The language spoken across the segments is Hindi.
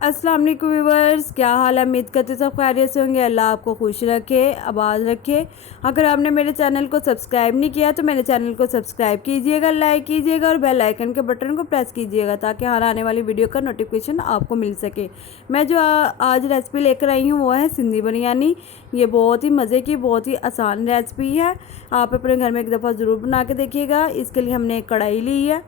अस्सलाम वालेकुम व्यूवर्स, क्या हाल है। उम्मीद करते सब खैरियत से होंगे। अल्लाह आपको खुश रखे, आबाद रखे। अगर आपने मेरे चैनल को सब्सक्राइब नहीं किया तो मेरे चैनल को सब्सक्राइब कीजिएगा, लाइक कीजिएगा और बेल आइकन के बटन को प्रेस कीजिएगा ताकि हर आने वाली वीडियो का नोटिफिकेशन आपको मिल सके। मैं जो आज रेसिपी लेकर आई हूँ वो है सिंधी बिरयानी। ये बहुत ही मज़े की, बहुत ही आसान रेसिपी है। आप अपने घर में एक दफ़ा ज़रूर बना के देखिएगा। इसके लिए हमने एक कढ़ाई ली है,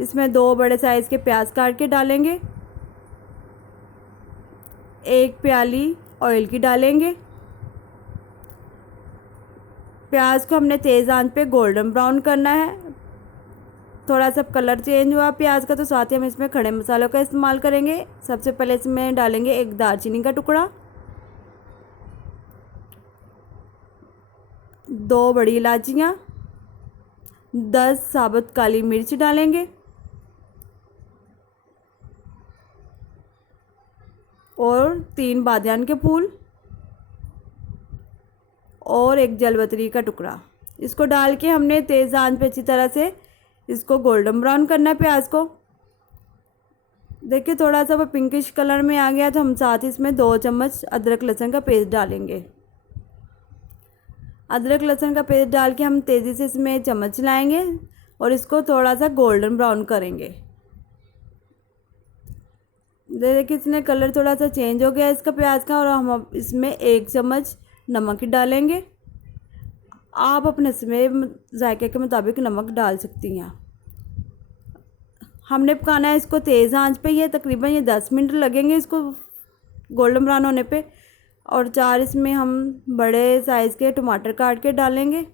इसमें 2 बड़े साइज़ के प्याज काट के डालेंगे। 1 प्याली ऑयल की डालेंगे। प्याज को हमने तेज़ आंच पे गोल्डन ब्राउन करना है। थोड़ा सा कलर चेंज हुआ प्याज का तो साथ ही हम इसमें खड़े मसालों का इस्तेमाल करेंगे। सबसे पहले इसमें डालेंगे 1 दालचीनी का टुकड़ा, 2 बड़ी इलायचियाँ, 10 साबुत काली मिर्च डालेंगे और 3 बादियान के फूल और 1 जलवतरी का टुकड़ा। इसको डाल के हमने तेज़ आंच पे अच्छी तरह से इसको गोल्डन ब्राउन करना है प्याज को। देखिए थोड़ा सा वो पिंकिश कलर में आ गया तो हम साथ ही इसमें 2 चम्मच अदरक लहसुन का पेस्ट डालेंगे। अदरक लहसुन का पेस्ट डाल के हम तेज़ी से इसमें चम्मच चलाएंगे और इसको थोड़ा सा गोल्डन ब्राउन करेंगे। देखिए इसने कलर थोड़ा सा चेंज हो गया इसका प्याज का और हम इसमें 1 चम्मच नमक डालेंगे। आप अपने इसमें जायके के मुताबिक नमक डाल सकती हैं। हमने पकाना है इसको तेज़ आंच पे। ये तकरीबन 10 मिनट लगेंगे इसको गोल्डन ब्राउन होने पे। और 4 इसमें हम बड़े साइज़ के टमाटर काट के डालेंगे।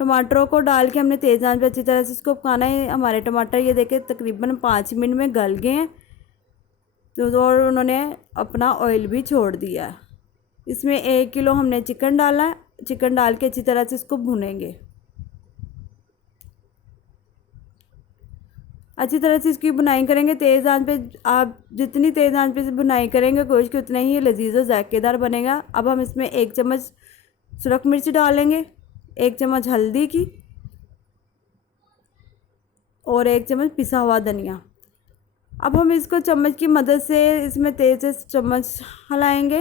टमाटरों को डाल के हमने तेज़ आंच पे अच्छी तरह से इसको पकाना है। हमारे टमाटर ये देखें तकरीबन 5 मिनट में गल गए हैं और उन्होंने अपना ऑयल भी छोड़ दिया है। इसमें 1 किलो हमने चिकन डाला है। चिकन डाल के अच्छी तरह से इसको भुनेंगे। अच्छी तरह से इसकी बुनाई करेंगे तेज़ आंच पे। आप जितनी तेज़ आंच पे बुनाई करेंगे गोश्त की उतना ही लजीज और जायकेदार बनेगा। अब हम इसमें 1 चम्मच सुरख मिर्च डालेंगे, 1 चम्मच हल्दी की और 1 चम्मच पिसा हुआ धनिया। अब हम इसको चम्मच की मदद से इसमें तेज़ से चम्मच हिलाएंगे।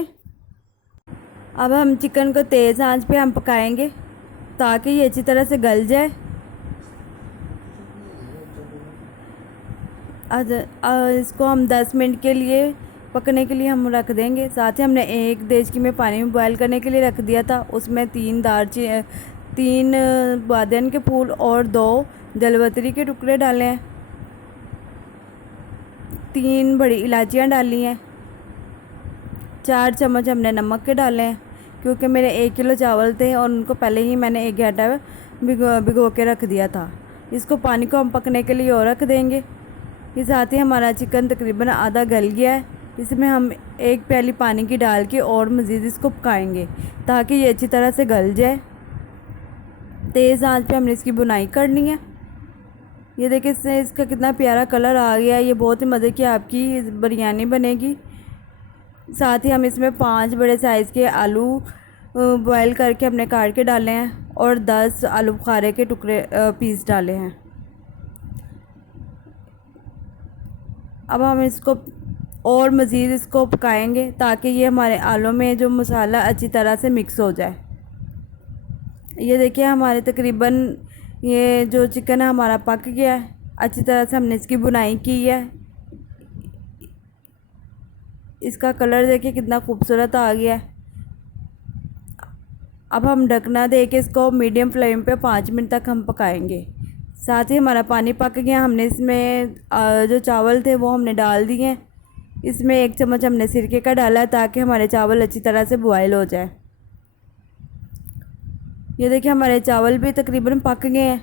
अब हम चिकन को तेज़ आंच पे हम पकाएंगे ताकि ये अच्छी तरह से गल जाए। इसको हम 10 मिनट के लिए पकने के लिए हम रख देंगे। साथ ही हमने 1 देचकी में पानी में बॉयल करने के लिए रख दिया था। उसमें 3 बादियान के फूल और 2 जलवतरी के टुकड़े डाले हैं, 3 बड़ी इलायचियाँ डाली हैं, 4 चम्मच हमने नमक के डाले हैं क्योंकि मेरे 1 किलो चावल थे और उनको पहले ही मैंने 1 घंटा भिगो के रख दिया था। इसको पानी को हम पकने के लिए और रख देंगे। ये साथ ही हमारा चिकन तकरीबन आधा गल गया है। इसमें हम 1 प्याली पानी की डाल के और मज़ीद इसको पकाएंगे ताकि ये अच्छी तरह से गल जाए। तेज़ आंच पे हमने इसकी बुनाई करनी है। ये देखिए इससे इसका कितना प्यारा कलर आ गया है। ये बहुत ही मज़े की आपकी बिरयानी बनेगी। साथ ही हम इसमें 5 बड़े साइज़ के आलू बॉयल करके हमने काट के डाले हैं और 10 आलू बुखारे के टुकड़े पीस डाले हैं। अब हम इसको और मज़ीद इसको पकाएंगे ताकि ये हमारे आलू में जो मसाला अच्छी तरह से मिक्स हो जाए। ये देखिए हमारे तकरीबन ये जो चिकन है हमारा पक गया है। अच्छी तरह से हमने इसकी बुनाई की है। इसका कलर देखिए कितना खूबसूरत आ गया है। अब हम ढकना दे के इसको मीडियम फ्लेम पे 5 मिनट तक हम पकाएंगे। साथ ही हमारा पानी पक गया। हमने इसमें जो चावल थे वो हमने डाल दिए हैं। इसमें 1 चम्मच हमने सिरके का डाला है ताकि हमारे चावल अच्छी तरह से बॉयल हो जाए। ये देखिए हमारे चावल भी तकरीबन पक गए हैं।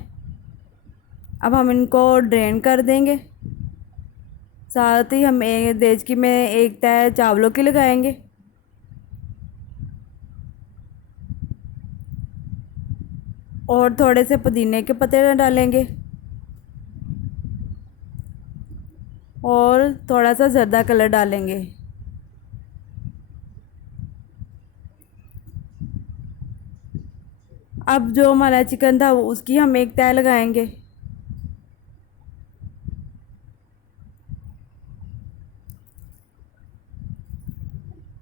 अब हम इनको ड्रेन कर देंगे। साथ ही हम एक देचकी में 1 तह चावलों की लगाएंगे और थोड़े से पुदीने के पत्ते डालेंगे और थोड़ा सा ज़र्दा कलर डालेंगे। अब जो हमारा चिकन था उसकी हम 1 तह लगाएंगे